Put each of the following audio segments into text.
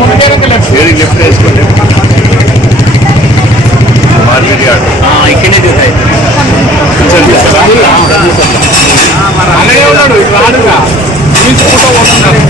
Left వేసుకోండి ఇక్కడనే దిగుతాయి అలాగే ఉన్నాడు రాడుగా తీసుకుంటూ పోతున్నారు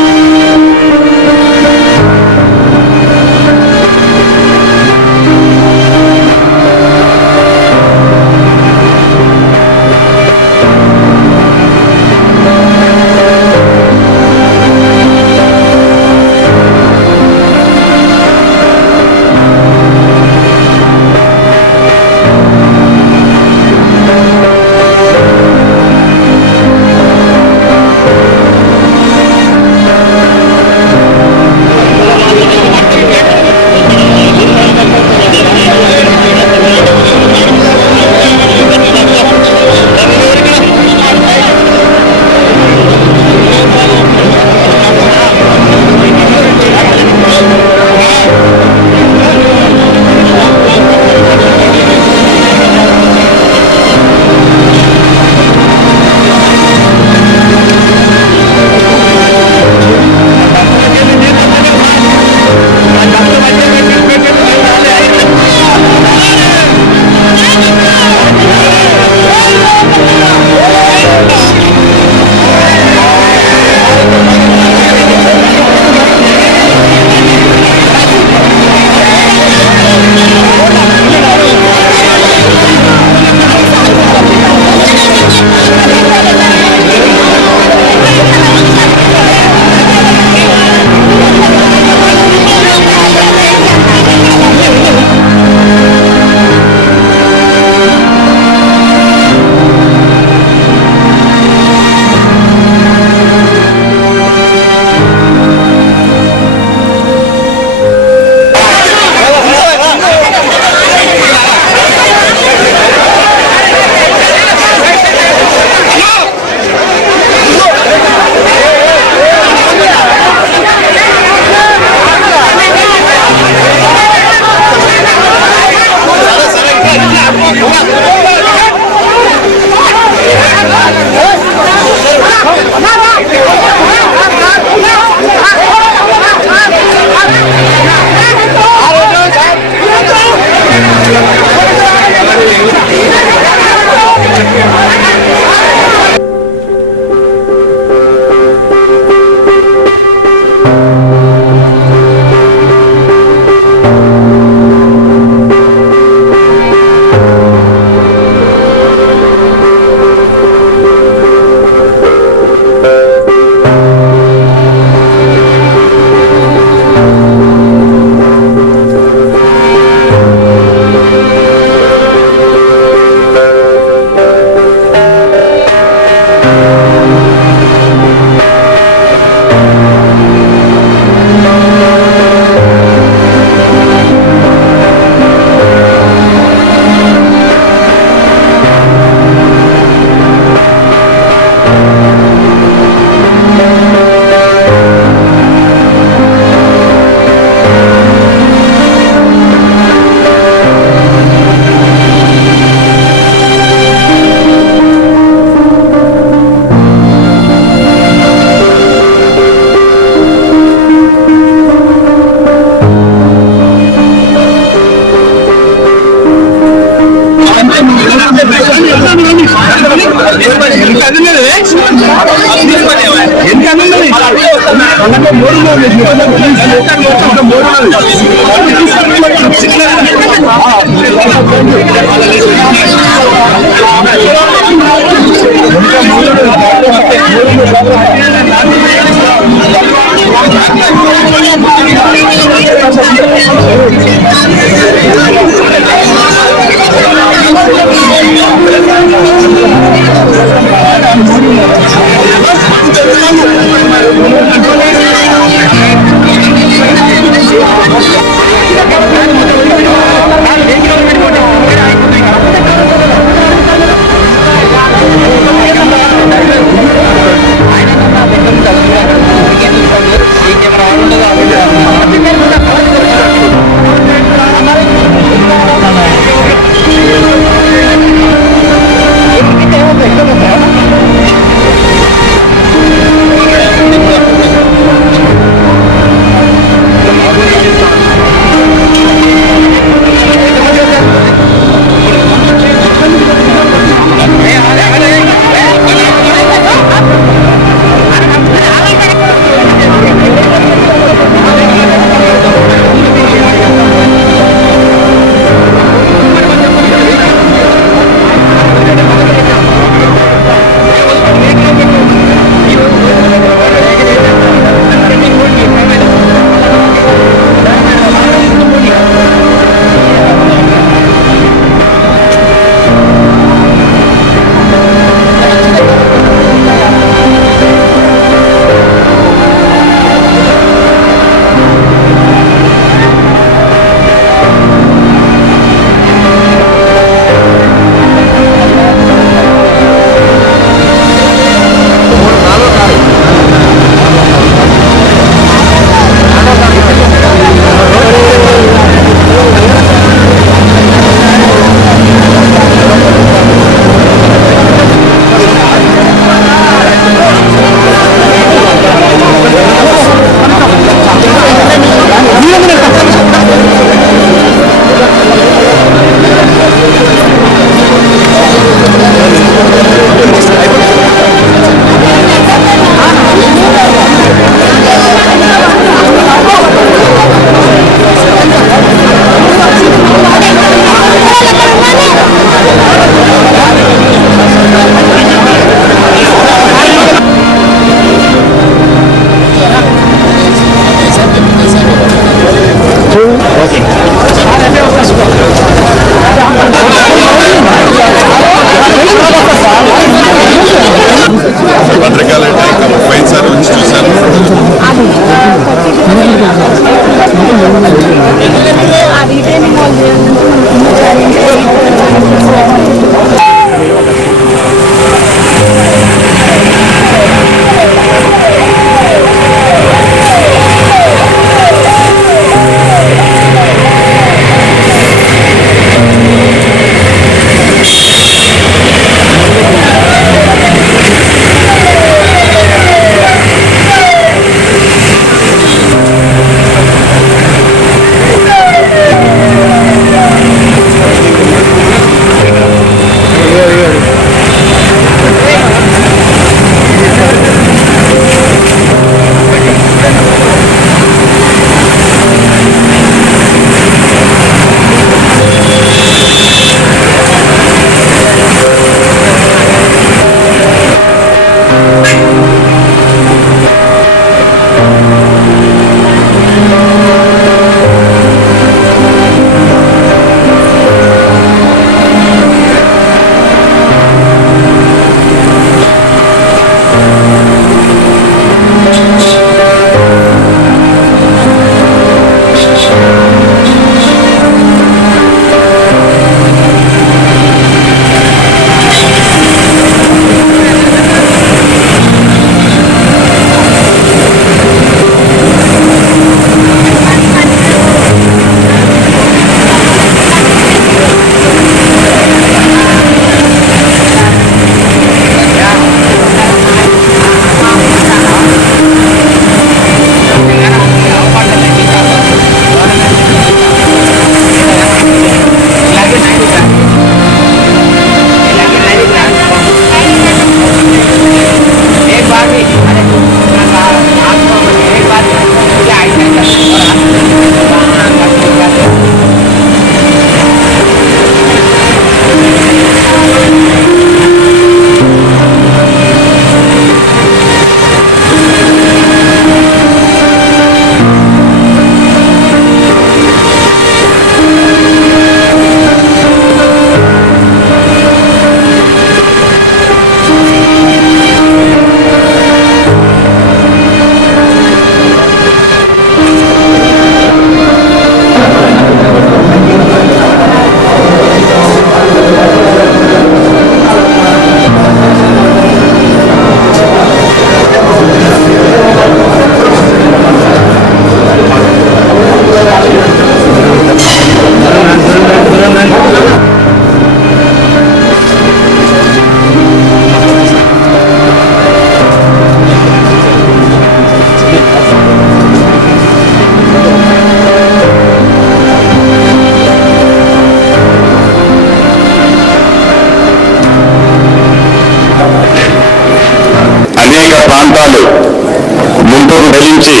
నుంచి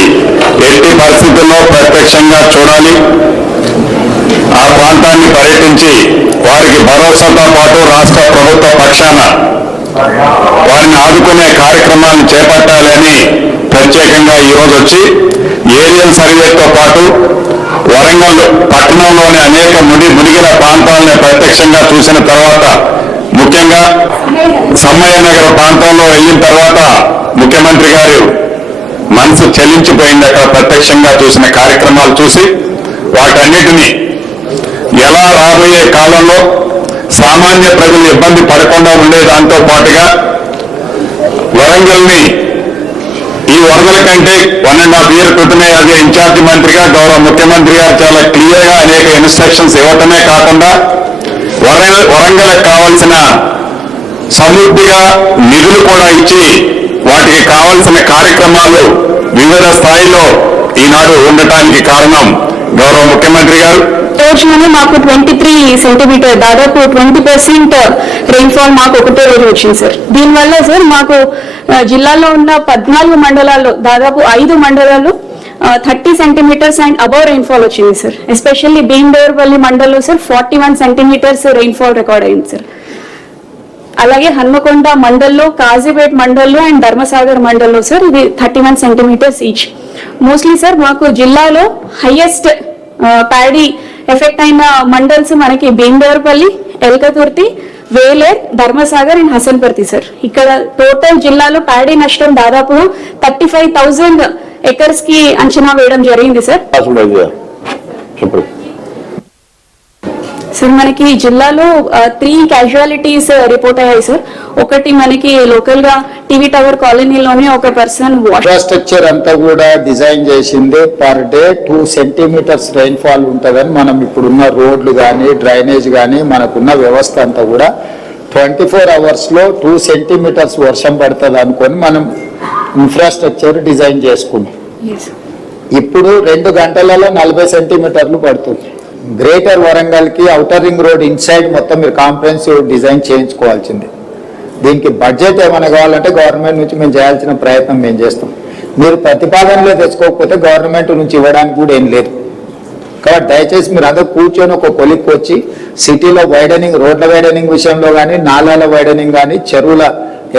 ఎట్టి పరిస్థితుల్లో ప్రత్యక్షంగా చూడాలి, ఆ ప్రాంతాన్ని పర్యటించి వారికి భరోసాతో పాటు రాష్ట్ర ప్రభుత్వ పక్షాన వారిని ఆదుకునే కార్యక్రమాలను చేపట్టాలని ప్రత్యేకంగా ఈరోజు వచ్చి ఏరియల్ సర్వేతో పాటు వరంగల్ పట్టణంలోని అనేక మునిగిన ప్రాంతాలను ప్రత్యక్షంగా చూసిన తర్వాత, ముఖ్యంగా సమ్మయ్య నగర్ ప్రాంతంలో వెళ్ళిన తర్వాత ముఖ్యమంత్రి గారు మనసు చెల్లించిపోయింది. అక్కడ ప్రత్యక్షంగా చూసిన కార్యక్రమాలు చూసి వాటన్నిటినీ ఎలా రాబోయే కాలంలో సామాన్య ప్రజలు ఇబ్బంది పడకుండా ఉండే దాంతో పాటుగా వరంగల్ని ఈ వరదల కంటే 1.5 year క్రితమే అదే ఇన్ఛార్జి మంత్రిగా గౌరవ ముఖ్యమంత్రి గారు చాలా క్లియర్గా అనేక ఇన్స్ట్రక్షన్స్ ఇవ్వటమే కాకుండా వరంగల్కి కావాల్సిన సమృద్ధిగా నిధులు కూడా ఇచ్చి వాటికి కావాల్సిన కార్యక్రమాలు వివిధ స్థాయిలో ఈనాడు ఉండటానికి కారణం గౌరవ ముఖ్యమంత్రి గారు. రోజులోనే మాకు 23 సెంటీమీటర్ దాదాపు 20% రెయిన్ఫాల్ మాకు ఒకటే రోజు వచ్చింది సార్. దీనివల్ల సార్ మాకు జిల్లాలో ఉన్న 14 మండలాల్లో దాదాపు 5 మండలాలు 30 సెంటీమీటర్స్ అండ్ అబౌవ్ రెయిన్ఫాల్ వచ్చింది సార్. ఎస్పెషల్లీ భీమదేవరపల్లి మండలంలో సార్ 41 సెంటీమీటర్స్ రెయిన్ఫాల్ రికార్డ్ అయింది సార్. అలాగే హన్మకొండ మండల్లో, కాజీపేట్ మండల్లో అండ్ ధర్మసాగర్ మండల్లో సార్ ఇది 31 సెంటీమీటర్స్ ఈచ్. మోస్ట్లీ సార్ మాకు జిల్లాలో హైయెస్ట్ ప్యాడీ ఎఫెక్ట్ అయిన మండల్స్ మనకి భీమదేవరపల్లి, ఎల్కతుర్తి, వేలేర్, ధర్మసాగర్ అండ్ హసన్పర్తి సార్. ఇక్కడ టోటల్ జిల్లాలో ప్యాడీ నష్టం దాదాపు 35,000 ఎకర్స్ కి అంచనా వేయడం జరిగింది సార్. సార్ మనకి జిల్లాలో 3 క్యాజువాలిటీస్ రిపోర్ట్ అయ్యాయి సార్. ఒకటి మనకి లోకల్ గా టీవీ టవర్ కాలనీలోనే ఒక పర్సన్ ఇన్ఫ్రాస్ట్రక్చర్ అంతా కూడా డిజైన్ చేసింది పర్ డే 2 సెంటీమీటర్స్ రెయిన్ఫాల్ ఉంటుందని. మనం ఇప్పుడున్న రోడ్లు కానీ డ్రైనేజ్ కానీ మనకున్న వ్యవస్థ అంతా కూడా 24 hours లో 2 సెంటీమీటర్స్ వర్షం పడుతుంది అనుకొని మనం ఇన్ఫ్రాస్ట్రక్చర్ డిజైన్ చేసుకున్నాం. ఇప్పుడు 2 గంటలలో 40 సెంటీమీటర్లు పడుతుంది. గ్రేటర్ వరంగల్ కి ఔటర్ రింగ్ రోడ్ ఇన్సైడ్ మొత్తం మీరు కాంప్రహెన్సివ్ డిజైన్ చేయించుకోవాల్సింది. దీనికి బడ్జెట్ ఏమైనా కావాలంటే గవర్నమెంట్ నుంచి మేము చేయాల్సిన ప్రయత్నం మేము చేస్తాం. మీరు ప్రతిపాదనలో తెచ్చుకోకపోతే గవర్నమెంట్ నుంచి ఇవ్వడానికి కూడా ఏం లేదు. కాబట్టి దయచేసి మీరు అందరూ కూర్చొని ఒక కొలిక్కి వచ్చి సిటీలో వైడనింగ్, రోడ్ల వైడనింగ్ విషయంలో కానీ, నాలాల వైడనింగ్ కానీ, చెరువుల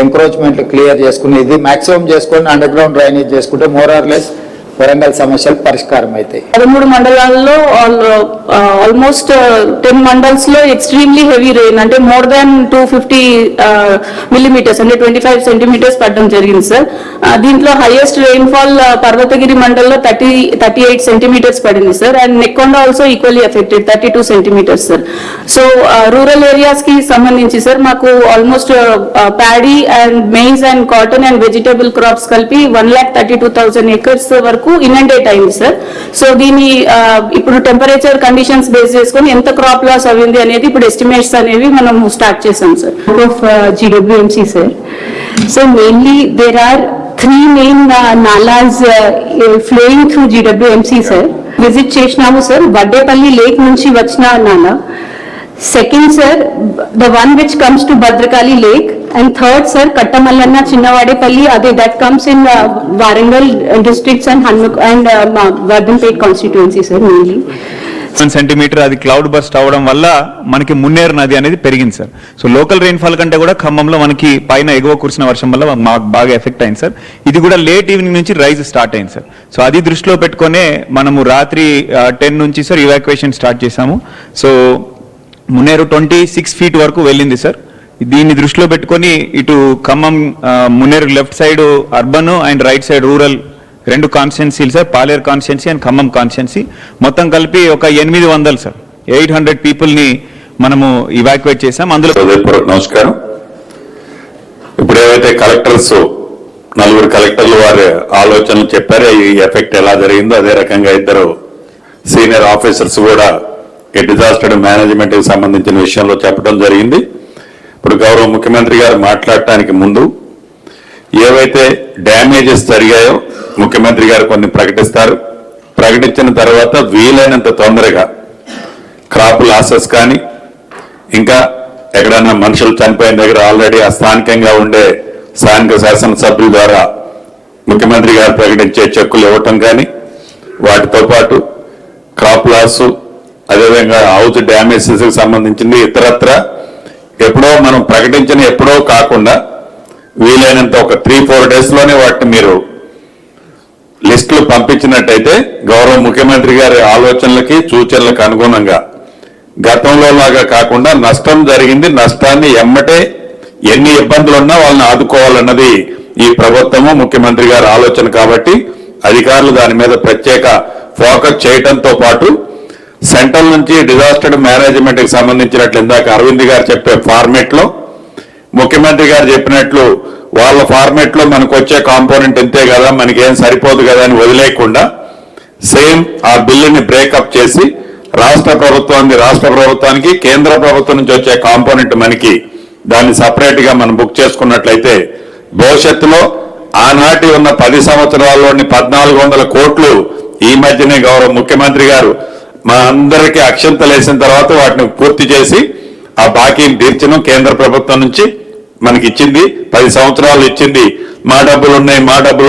ఎంక్రోచ్మెంట్లు క్లియర్ చేసుకుని ఇది మాక్సిమం చేసుకొని అండర్ గ్రౌండ్ డ్రైనేజ్ చేసుకుంటే మోర్ ఆర్ లెస్ వరంగల్ సమస్యలు పరిష్కారం అవుతాయి. 13 మండలాల్లో ఆల్మోస్ట్ 10 మండల్స్ లో ఎక్స్ట్రీమ్లీ హెవీ రెయిన్ అంటే మోర్ దాన్ 250 మిల్లీమీటర్స్ అంటే 25 సెంటీమీటర్స్ పడడం జరిగింది సార్. దీంట్లో హైయెస్ట్ రెయిన్ఫాల్ పర్వతగిరి మండల్లో 38 సెంటీమీటర్స్ పడింది sir. And Nekkonda also equally affected 32 centimetres sir. So rural areas కి సంబంధించి సార్ మాకు almost paddy and maize and cotton and vegetable crops కలిపి 1,32,000 ఎకర్స్ వరకు ఇనండేట్ అయింది సార్. సో దీని ఇప్పుడు టెంపరేచర్ కండిషన్స్ బేస్ చేసుకొని ఎంత క్రాప్ లాస్ అయింది అనేది ఇప్పుడు ఎస్టిమేట్స్ అనేవి మనం స్టార్ట్ చేసాం sir. Of GWMC sir. So mainly there are 3 main నాలాస్ flowing through GWMC sir. Visit చేసినాము సార్. వడ్డేపల్లి లేక్ నుంచి వచ్చిన నాలా. Second sir, the one which comes to Bhadrakali Lake, and third sir, Kattamallanna Chinnavadepalli, that comes in Warangal districts and Vardhanpet constituency sir mainly. 1 centimetre అది cloud bust అవడం వల్ల మనకి మున్నేరు నది అనేది పెరిగింది సార్. సో లోకల్ రెయిన్ఫాల్ కంటే కూడా ఖమ్మంలో మనకి పైన ఎగువ కురిసిన వర్షం వల్ల మాకు బాగా ఎఫెక్ట్ అయింది సార్. ఇది కూడా లేట్ ఈవినింగ్ నుంచి రైజ్ స్టార్ట్ అయింది సార్. సో అది దృష్టిలో పెట్టుకునే మనము రాత్రి 10 నుంచి సార్ ఇవాక్యుయేషన్ స్టార్ట్ చేశాము. సో మున్నేరు 26 feet వరకు వెళ్ళింది సార్. దీన్ని దృష్టిలో పెట్టుకొని ఇటు Khammam Munneru left side urban and right side rural 2 కాన్స్టిట్యున్సీలు sir, Paleru constituency and Khammam constituency మొత్తం కలిపి ఒక 800 సార్ 800 పీపుల్ని మనము ఇవాక్యుయేట్ చేశాం. అందులో నమస్కారం. ఇప్పుడు ఏవైతే కలెక్టర్స్ 4 కలెక్టర్లు వారి ఆలోచనలు చెప్పారో ఈ ఎఫెక్ట్ ఎలా జరిగిందో అదే రకంగా 2 సీనియర్ ఆఫీసర్స్ కూడా ఈ డిజాస్టర్ మేనేజ్మెంట్ కి సంబంధించిన విషయంలో చెప్పడం జరిగింది. ఇప్పుడు గౌరవ ముఖ్యమంత్రి గారు మాట్లాడటానికి ముందు ఏవైతే డ్యామేజెస్ జరిగాయో ముఖ్యమంత్రి గారు కొన్ని ప్రకటిస్తారు. ప్రకటించిన తర్వాత వీలైనంత తొందరగా క్రాప్ లాసెస్ కానీ ఇంకా ఎక్కడైనా మనుషులు చనిపోయిన దగ్గర ఆల్రెడీ ఆ స్థానికంగా ఉండే స్థానిక శాసనసభ్యుల ద్వారా ముఖ్యమంత్రి గారు ప్రకటించే చెక్కులు ఇవ్వటం కానీ, వాటితో పాటు క్రాప్ లాస్, అదేవిధంగా హౌస్ డ్యామేజెస్ కి సంబంధించింది ఇతరత్ర ఎప్పుడో మనం ప్రకటించిన ఎప్పుడో కాకుండా వీలైనంత ఒక 3-4 days లోనే వాటిని మీరు లిస్టులు పంపించినట్టయితే గౌరవ ముఖ్యమంత్రి గారి ఆలోచనలకి సూచనలకు అనుగుణంగా గతంలో లాగా కాకుండా నష్టం జరిగింది, నష్టాన్ని ఎమ్మటే ఎన్ని ఇబ్బందులున్నా వాళ్ళని ఆదుకోవాలన్నది ఈ ప్రభుత్వము ముఖ్యమంత్రి గారి ఆలోచన. కాబట్టి అధికారులు దాని మీద ప్రత్యేక ఫోకస్ చేయడంతో పాటు సెంట్రల్ నుంచి డిజాస్టర్ మేనేజ్మెంట్ కి సంబంధించినట్లు ఇందాక అరవింద్ గారు చెప్పే ఫార్మేట్ లో ముఖ్యమంత్రి గారు చెప్పినట్లు వాళ్ళ ఫార్మేట్ లో మనకు వచ్చే కాంపోనెంట్ ఇంతే కదా, మనకేం సరిపోదు కదా అని వదిలేయకుండా సేమ్ ఆ బిల్లుని బ్రేకప్ చేసి రాష్ట్ర ప్రభుత్వానికి కేంద్ర ప్రభుత్వం నుంచి వచ్చే కాంపోనెంట్ మనకి దాన్ని సపరేట్ గా మనం బుక్ చేసుకున్నట్లయితే భవిష్యత్తులో ఆనాటి ఉన్న 10 సంవత్సరాల్లోని 1400 కోట్లు ఈ మధ్యనే గౌరవ ముఖ్యమంత్రి గారు మా అందరికీ అక్షంతలు వేసిన తర్వాత వాటిని పూర్తి చేసి ఆ బాకీని తీర్చడం కేంద్ర ప్రభుత్వం నుంచి మనకి ఇచ్చింది. 10 సంవత్సరాలు ఇచ్చింది. మా డబ్బులు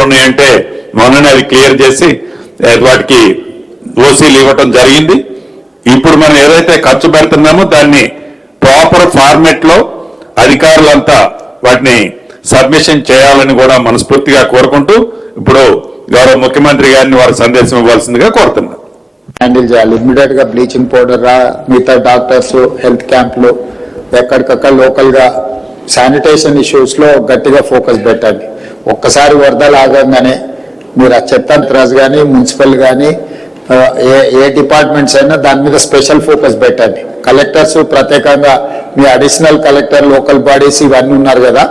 ఉన్నాయి అంటే మొన్ననే అది క్లియర్ చేసి వాటికి ఓసీలు ఇవ్వటం జరిగింది. ఇప్పుడు మనం ఏదైతే ఖర్చు పెడుతున్నామో దాన్ని ప్రాపర్ ఫార్మేట్ లో అధికారులంతా వాటిని సబ్మిషన్ చేయాలని కూడా మనస్ఫూర్తిగా కోరుకుంటూ ఇప్పుడు గౌరవ ముఖ్యమంత్రి గారిని వారి సందేశం ఇవ్వాల్సిందిగా కోరుతున్నాం. హ్యాండిల్ చేయాలి. ఇమ్మీడియట్ గా బ్లీచింగ్ పౌడర్ మిగతా డాక్టర్స్, హెల్త్ క్యాంపులు ఎక్కడికక్కడ లోకల్ గా శానిటేషన్ ఇష్యూస్ లో గట్టిగా ఫోకస్ పెట్టండి. ఒక్కసారి వరదలు ఆగంగానే మీరు ఆ చెత్త కానీ మున్సిపల్ కానీ ఏ డిపార్ట్మెంట్స్ అయినా దాని మీద స్పెషల్ ఫోకస్ పెట్టండి. కలెక్టర్స్ ప్రత్యేకంగా మీ అడిషనల్ కలెక్టర్, లోకల్ బాడీస్ ఇవన్నీ ఉన్నారు కదా,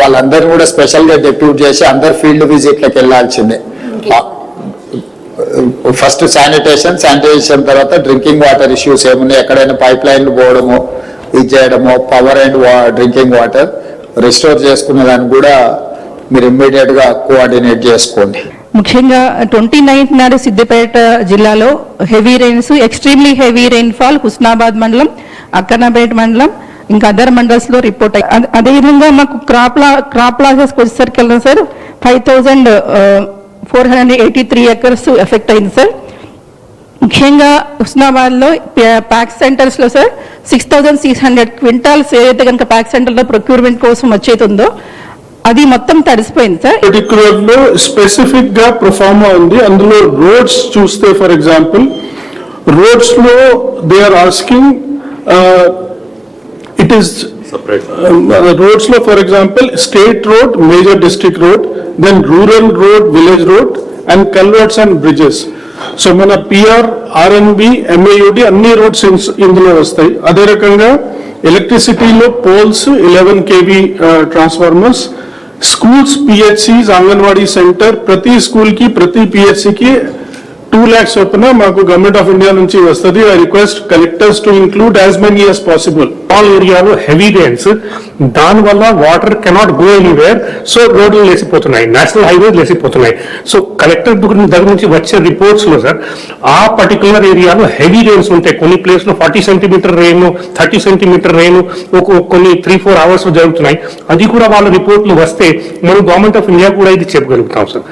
వాళ్ళందరినీ కూడా స్పెషల్ గా డెప్యూట్ చేసి అందరు ఫీల్డ్ విజిట్లకు వెళ్లాల్సిందే. ఫస్ట్ శానిటేషన్ తర్వాత డ్రింకింగ్ వాటర్ ఇష్యూస్ ఏమున్నాయి, ఎక్కడైనా పైప్ లైన్లు పోవడము, ఇది చేయడము, power and drinking water restore చేసుకునే దాన్ని కూడా మీరు ఇమ్మీడియట్ గా కోఆర్డినేట్ చేసుకోండి. ముఖ్యంగా 29th నాడు సిద్దిపేట జిల్లాలో heavy rains, extremely heavy rainfall Husnabad మండలం, అక్కన్నపేట మండలం, ఇంకా అదర్ మండల్స్ లో రిపోర్ట్ అయ్యి, అదేవిధంగా మాకు క్రాప్ లాసెస్ వచ్చేసరికి సార్ 5483 acres ఎఫెక్ట్ అయింది సార్. ముఖ్యంగా హుస్నాబాద్ లో ప్యాక్ సెంటర్స్ లో సార్ 6600 క్వింటాల్స్ ఏదైతే కనుక ప్యాక్ సెంటర్ లో ప్రొక్యూర్మెంట్ కోసం వచ్చేతుందో అది మొత్తం తడిసిపోయింది సార్. పర్టికులర్ లో స్పెసిఫిక్ గా ప్రొఫార్మా ఉంది. అందులో రోడ్స్ చూస్తే ఫర్ ఎగ్జాంపుల్ రోడ్స్ లో they are asking it is roads లో for example state road, major district road, then rural road, village road and culverts and bridges. So మన PR, RNB, MAUD అన్ని roads ఇందులో వస్తాయి. అదే రకంగా ఎలక్ట్రిసిటీలో poles, 11 kV transformers, schools, PHCs, anganwadi centre, ప్రతి school కి ప్రతి పిహెచ్సికి 2 lakhs చొప్పున మాకు గవర్నమెంట్ ఆఫ్ ఇండియా నుంచి వస్తుంది. I request collectors to include as many as possible. All ఏరియాలో హెవీ రెయిన్స్, దానివల్ల water cannot go anywhere. So రోడ్లు లేసిపోతున్నాయి, నేషనల్ హైవేస్ లేసిపోతున్నాయి. సో కలెక్టర్ దగ్గర నుంచి వచ్చే రిపోర్ట్స్ లో సార్ ఆ పర్టికులర్ ఏరియాలో హెవీ రెయిన్స్ ఉంటాయి. కొన్ని ప్లేస్ లో 40 centimeter రెయిన్, 30 centimeter రెయిన్ కొన్ని 3-4 hours జరుగుతున్నాయి. అది కూడా వాళ్ళ రిపోర్ట్లు వస్తే మనం గవర్నమెంట్ ఆఫ్ ఇండియా కూడా ఇది చెప్పగలుగుతాం సార్.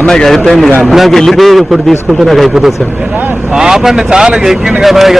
అన్నకి అయిపోయింది కానీ నాకు వెళ్ళిపోయి ఇప్పుడు తీసుకుంటే నాకు అయిపోతుంది సార్. ఆపండి, చాలా ఎక్కింది కదా ఇక